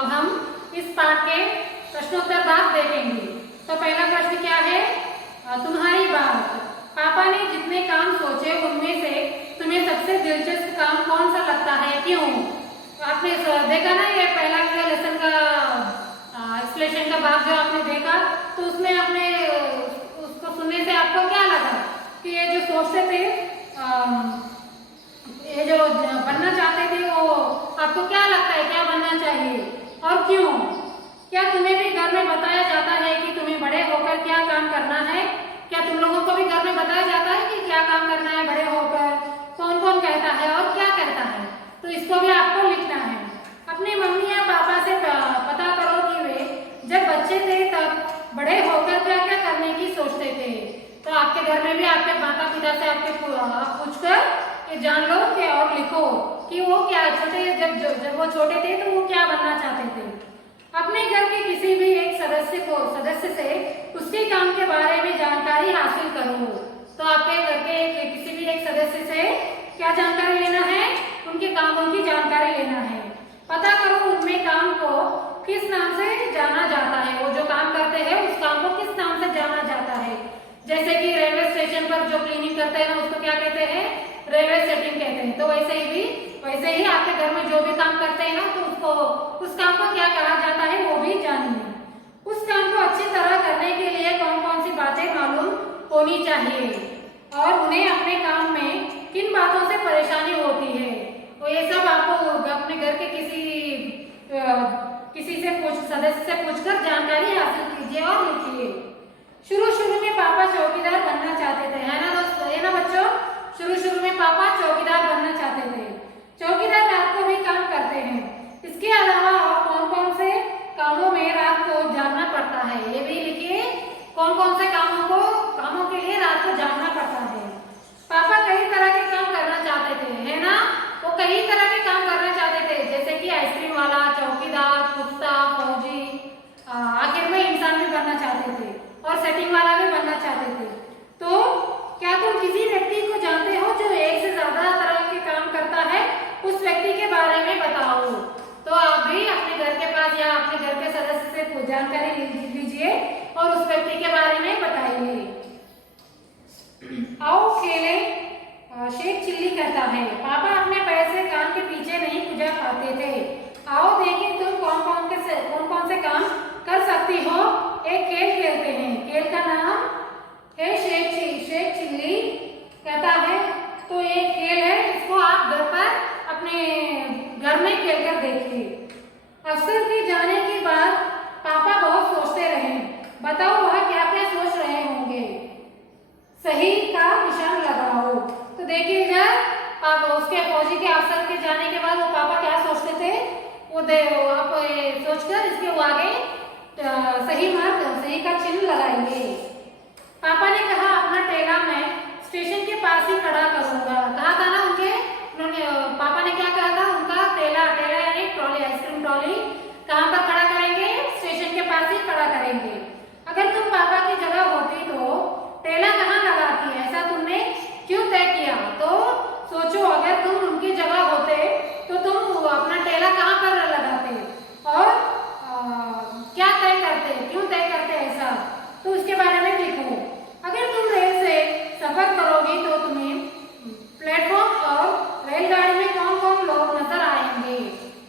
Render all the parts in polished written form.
अब हम इस पाठ के प्रश्नोत्तर भाग देखेंगे। तो पहला प्रश्न क्या है, तुम्हारी बात। पापा ने जितने काम सोचे उनमें से तुम्हें सबसे दिलचस्प काम कौन सा लगता है, क्यों? तो आपने देखा ना, ये पहला लेसन का एक्सप्लेनेशन का भाग जो आपने देखा, तो उसमें आपने उसको सुनने से आपको क्या लगा कि ये जो सोचते थे, ये जो बनना चाहते थे, वो आपको क्या लगता है क्या बनना चाहिए और क्यों? क्या तुम्हें भी घर में बताया जाता है कि तुम्हें बड़े होकर क्या काम करना है? क्या तुम लोगों को भी घर में बताया जाता है कि क्या काम करना है बड़े होकर? कौन कौन कहता है और क्या कहता है? तो इसको भी आपको लिखना है। अपनी मम्मी या पापा से पता करो कि वे जब बच्चे थे तब बड़े होकर क्या क्या करने की सोचते थे। तो आपके घर में भी आपके माता पिता से आपके पूछकर ये जान लो कि और लिखो कि वो क्या जब वो छोटे थे तो वो क्या बनना चाहते थे। अपने घर के किसी भी एक सदस्य से उसके काम के बारे में जानकारी हासिल करो। तो आपके घर के किसी भी एक सदस्य से क्या जानकारी लेना है? उनके कामों की जानकारी लेना है। पता करो उनमें काम को किस नाम से जाना जाता है, वो जो काम करते हैं उस काम को किस नाम से जाना जाता है। जैसे कि रेलवे स्टेशन पर जो क्लीनिंग करते हैं ना, उसको क्या कहते हैं? रेलवे सेटिंग कहते हैं। तो वैसे ही आपके घर में जो भी काम करते हैं ना, तो उस काम को क्या कहा जाता है वो भी जानिए। उस काम को अच्छी तरह करने के लिए कौन कौन सी बातें मालूम होनी चाहिए और उन्हें अपने काम में किन बातों से परेशानी होती है। तो ये सब आपको अपने घर के किसी से सदस्य से पूछकर जानकारी हासिल कीजिए और लिखिए। शुरू में पापा चौकीदार बनना चाहते थे, है ना दोस्तों, है ना बच्चों? शुरू में पापा चौकीदार बनना चाहते थे। चौकीदार रात को भी काम करते हैं। इसके अलावा और कौन कौन से कामों में रात को जागना पड़ता है, ये भी लिखिए। कौन कौन से कामों के लिए रात को जागना पड़ता है। पापा कई तरह के काम करना चाहते थे, है ना? वो कई तरह के काम करना चाहते थे, जैसे कि आइसक्रीम वाला, चौकीदार, कुत्ता, फौजी, आखिर में इंसान भी बनना चाहते थे और सेटिंग वाला भी बनना चाहते थे। तो क्या तुम किसी व्यक्ति को जानते हो जो एक से ज्यादा तरह के काम करता है? उस व्यक्ति के बारे में बताओ। तो आप भी अपने घर के पास या अपने घर के सदस्य से जानकारी लीजिए और उस व्यक्ति के बारे में बताइए। आओ खेले, शेख चिल्ली कहता है। पापा अपने पैर से कान के पीछे नहीं गुजर पाते थे। आओ देखें तुम कौन कौन से काम कर सकती हो। एक खेल खेलते हैं। खेल का नाम है शेख चिल्ली कहता है। तो ये खेल है, इसको आप घर पर अपने घर में खेलकर देखिए। अफसर के जाने के बाद पापा बहुत सोचते रहे। बताओ वह क्या क्या सोच रहे होंगे। सही का निशान लगाओ। तो देखिए इधर पापा उसके फौजी के अफसर के जाने के बाद वो पापा क्या सोचते थे, वो आप सोचकर इसके वो आगे सही का चिन्ह लगाएंगे। पापा ने कहा अपना ठेला मैं स्टेशन के पास ही खड़ा करूंगा। कहा था ना पापा ने क्या कहा था, उनका ठेला यानी ट्रॉली, आइसक्रीम ट्रॉली कहाँ पर खड़ा करेंगे? स्टेशन के पास ही खड़ा करेंगे। अगर तुम पापा की जगह होती तो ठेला कहाँ लगाती, ऐसा तुमने क्यों तय किया? तो सोचो, अगर तुम उनकी जगह होते तो तुम अपना ठेला कहाँ पर लगाते और क्या तय करते, क्यों तय करते ऐसा? तो उसके बारे में लिखो। अगर तुम रेल से सफर करोगी तो तुम्हें प्लेटफॉर्म और रेलगाड़ी में कौन कौन लोग नजर आएंगे,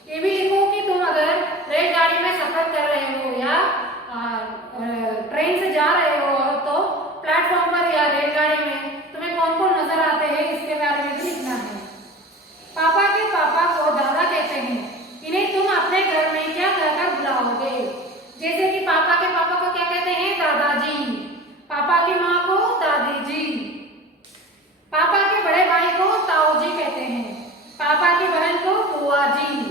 ये भी लिखो कि तुम अगर रेलगाड़ी में सफर कर रहे हो या ट्रेन से जा रहे हो तो प्लेटफॉर्म पर या रेलगाड़ी में तुम्हें कौन कौन नजर आते हैं, इसके बारे में भी लिखना है। पापा के पापा को दादा कहते हैं। इन्हें तुम अपने घर में क्या कहकर बुलाओगे? जैसे कि पापा के पापा को क्या कहते हैं? दादाजी। पापा की माँ को दादी जी। पापा के बड़े भाई को ताऊ जी कहते हैं। पापा की बहन को बुआ जी।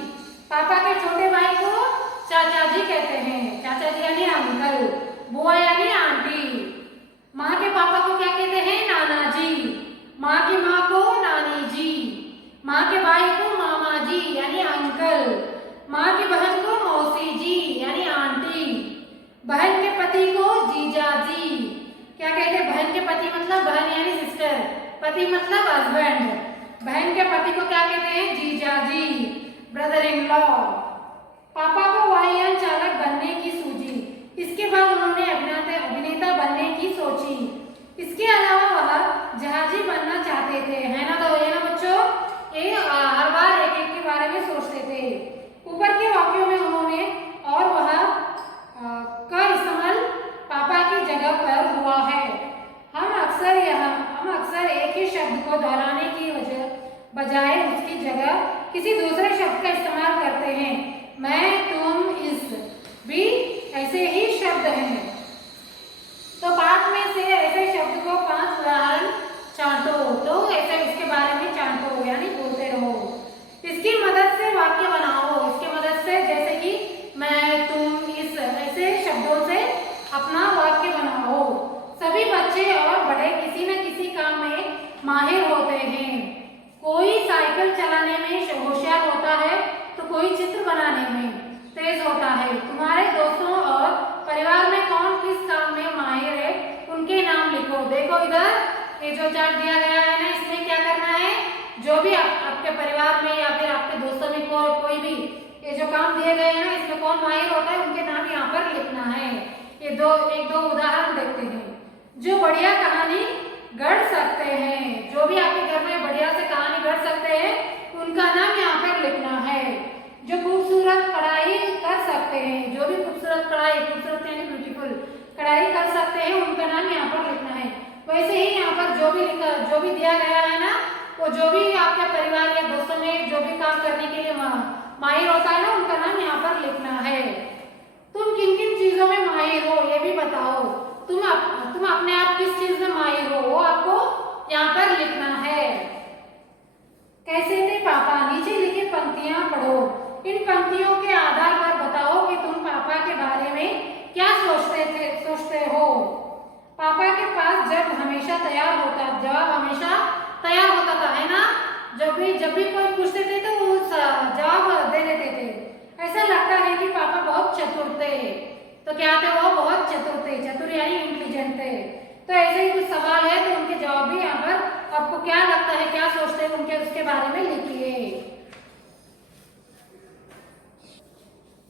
पापा के छोटे भाई को चाचा जी कहते हैं। चाचा जी यानी अंकल, बुआ यानी आंटी। माँ के पापा को क्या कहते हैं? नाना जी। माँ की माँ को नानी जी। माँ के भाई को मामा जी यानी अंकल। माँ की बहन को मौसी जी यानी आंटी। बहन के पति को जीजा जी। क्या कहते हैं? बहन के पति मतलब बहन यानी सिस्टर, पति मतलब हस्बैंड। बहन के पति को क्या कहते हैं? जीजा जी, ब्रदर इन लॉ। पापा को इसके बाद उन्होंने अभिनेता बनने की सोची। इसके अलावा वह जहाजी बनना चाहते थे, है ना? तो ये ना बच्चों, ये हर बार एक एक के बारे में सोचते थे। ऊपर के वाक्यों में उन्होंने और वह का इस्तेमाल पापा की जगह पर हुआ है। हम अक्सर एक ही शब्द को दोहराने की बजाय उसकी जगह किसी दूसरे शब्द का इस्तेमाल करते हैं। मैं, तुम, इस भी ऐसे ही शब्द हैं। तो पाठ में से ऐसे शब्द को 5 उदाहरण चांटो। तो ऐसे इसके बारे में चांटो यानी बोलते रहो। इसकी मदद से वाक्य बनाओ। इसकी मदद से जैसे कि मैं, तुम, इस ऐसे शब्दों से अपना वाक्य बनाओ। सभी बच्चे और बड़े किसी न किसी काम में माहिर होते हैं। कोई साइकिल चलाने में होशियार होता है तो कोई चित्र बनाने में तेज होता है। तुम्हारे दोस्तों और परिवार में कौन किस काम में माहिर है, उनके नाम लिखो। देखो इधर ये जो चार्ट दिया गया है ना, इसमें क्या करना है, जो भी आपके परिवार में या फिर आपके दोस्तों में कोई भी ये जो काम दिए गए हैं ना, इसमें कौन माहिर होता है उनके नाम यहाँ पर लिखना है। ये एक दो उदाहरण देखते हैं। जो बढ़िया कहानी गढ़ सकते हैं, जो भी आपके घर में बढ़िया से कहानी गढ़ सकते हैं, उनका नाम यहाँ पर लिखना है। जो खूबसूरत कढ़ाई कर सकते हैं, जो भी खूबसूरत यानी ब्यूटीफुल कढ़ाई कर सकते हैं, उनका नाम यहाँ पर लिखना है। वैसे ही यहाँ पर जो भी दिया गया है ना, वो जो भी आपके परिवार या दोस्तों में जो भी काम करने के लिए माहिर होता है ना, उनका नाम यहाँ पर लिखना है। तुम किन किन चीजों में माहिर हो ये भी बताओ। तुम अपने आप किस चीज में माहिर हो वो आपको यहाँ पर लिखना है। कैसे थे पापा, नीचे लिखी पंक्तियां पढ़ो। इन पंक्तियों के आधार पर बताओ कि तुम पापा के बारे में क्या सोचते हो। पापा के पास जवाब हमेशा तैयार होता था, है ना? जब भी कोई पूछते थे तो वो जवाब दे देते थे। ऐसा लगता है कि पापा बहुत चतुर थे। तो क्या थे वो? बहुत चतुर थे। चतुर यानी इंटेलिजेंट थे। तो ऐसे ही कुछ सवाल है तो उनके जवाब भी यहाँ पर आपको क्या लगता है, क्या सोचते हैं उनके, उसके बारे में लिखिए।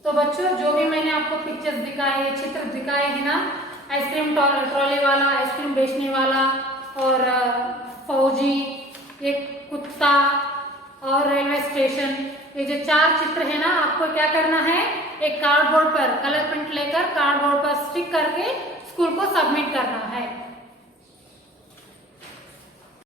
तो बच्चों, जो भी मैंने आपको पिक्चर्स दिखाए, चित्र दिखाए हैं ना, आइसक्रीम ट्रॉली वाला, आइसक्रीम बेचने वाला और फौजी, एक कुत्ता और रेलवे स्टेशन, ये जो 4 चित्र है ना, आपको क्या करना है, एक कार्डबोर्ड पर कलर प्रिंट लेकर कार्डबोर्ड पर स्टिक करके स्कूल को सबमिट करना है।